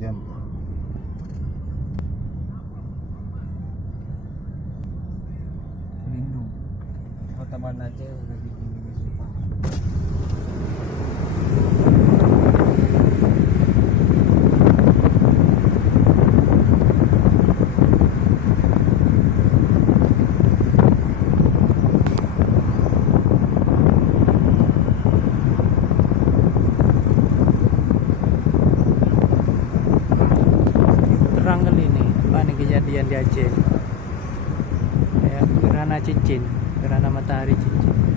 jam. Lindung. Kota Banda Aceh udah dilindungi semua. Terang kali ini, apa nih kejadian di Aceh? Ya, gerhana cincin, gerhana matahari cincin.